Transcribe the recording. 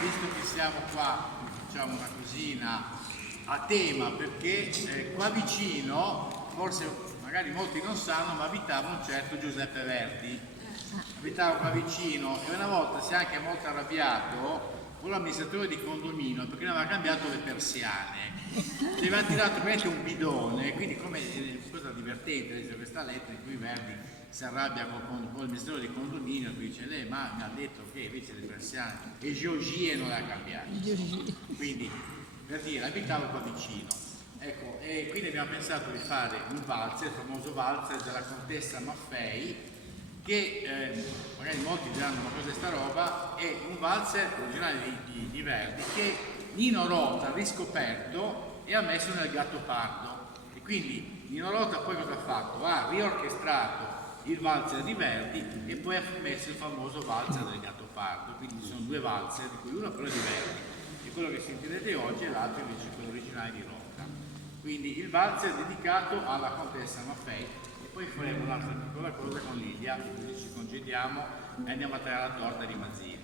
visto che siamo qua, facciamo una cosina a tema, perché qua vicino, forse magari molti non sanno, ma abitava un certo Giuseppe Verdi. Abitava qua vicino e una volta si è anche molto arrabbiato con l'amministratore di condominio perché non aveva cambiato le persiane. Gli aveva tirato praticamente un bidone, quindi come cosa divertente, dice questa lettera in cui Verdi si arrabbia con l'amministratore di condominio e dice lei ma mi ha detto che invece le persiane e Georgie non le ha cambiate. Quindi per dire abitavo qua vicino. Ecco, e quindi abbiamo pensato di fare un valzer, il famoso valzer della contessa Maffei, che magari molti diranno ma cos'è sta roba, è un valzer originale di Verdi che Nino Rota ha riscoperto e ha messo nel Gattopardo. E quindi Nino Rota poi cosa ha fatto? Ha riorchestrato il valzer di Verdi e poi ha messo il famoso valzer del Gattopardo. Quindi ci sono due valzer, di cui uno è quello di Verdi e quello che sentirete oggi e l'altro invece è quello originale di Rota. Quindi il valzer è dedicato alla contessa Maffei e poi faremo un'altra piccola cosa con Lidia, così ci congediamo e andiamo a tagliare la torta di Mazzini.